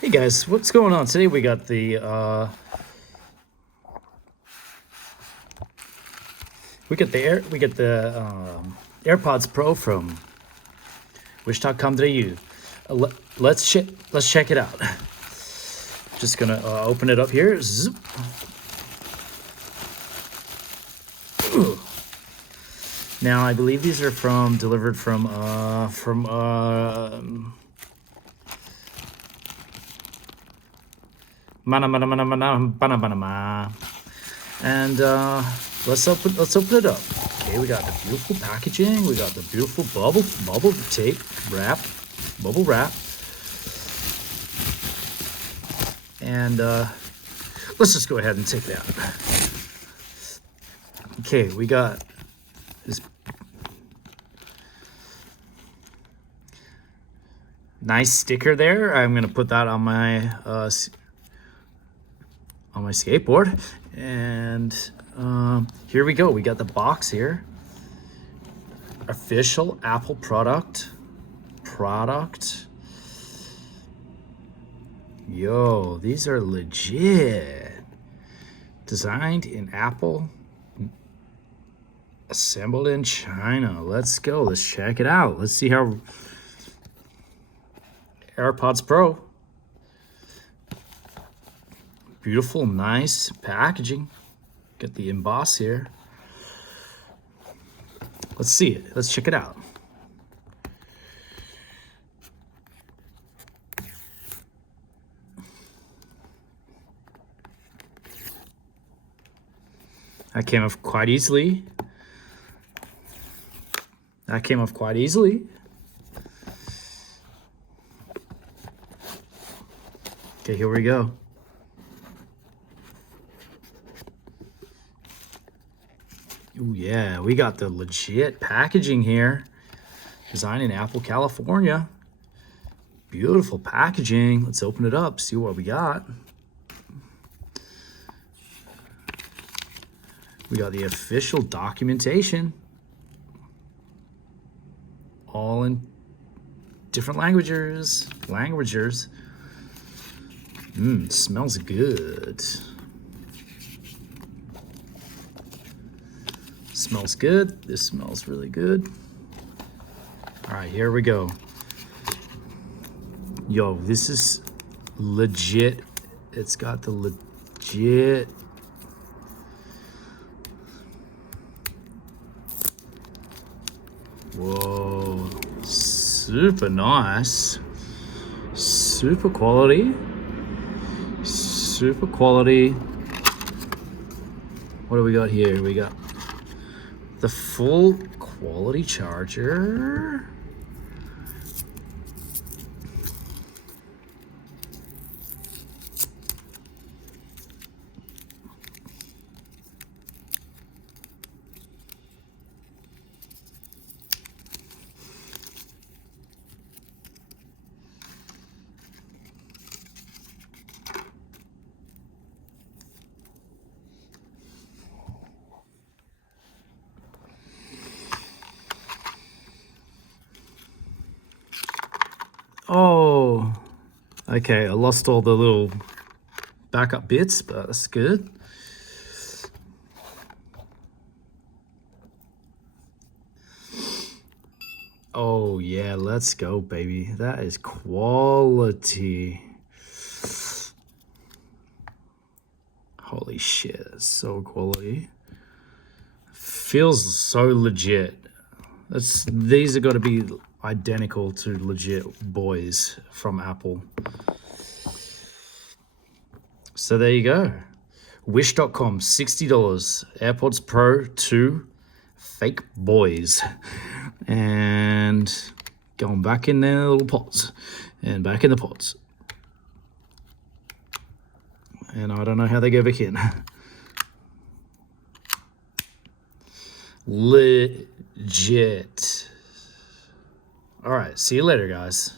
Hey guys, what's going on today? We got the AirPods Pro from wish.com.au. Let's check it out. Just gonna open it up here. Zoop. Ooh. Now I believe these are delivered from and let's open it up. Okay, we got the beautiful packaging. We got the beautiful bubble tape wrap, bubble wrap, and let's just go ahead and take that. Okay, we got this nice sticker there. I'm gonna put that on my skateboard, and here we go. We got the box here. Official Apple product. Yo, these are legit. Designed in Apple, assembled in China. Let's go. Let's check it out. Let's see how AirPods Pro. Beautiful, nice packaging. Got the emboss here. Let's see it. Let's check it out. That came off quite easily. Okay, here we go. Oh yeah, we got the legit packaging here. Designed in Apple, California. Beautiful packaging. Let's open it up, see what we got. We got the official documentation. All in different languages. Smells good. Smells good. This smells really good. All right, here we go. Yo, this is legit. It's got the legit. Whoa, super nice. Super quality. What do we got here? We got the full quality charger. Oh, okay. I lost all the little backup bits, but that's good. Oh yeah, let's go, baby. That is quality. Holy shit, it's so quality. Feels so legit. These are got to be identical to legit boys from Apple. So there you go. Wish.com, $60. AirPods Pro 2 fake boys. And going back in their little pots. And back in the pots. And I don't know how they go back in. Legit. All right, see you later, guys.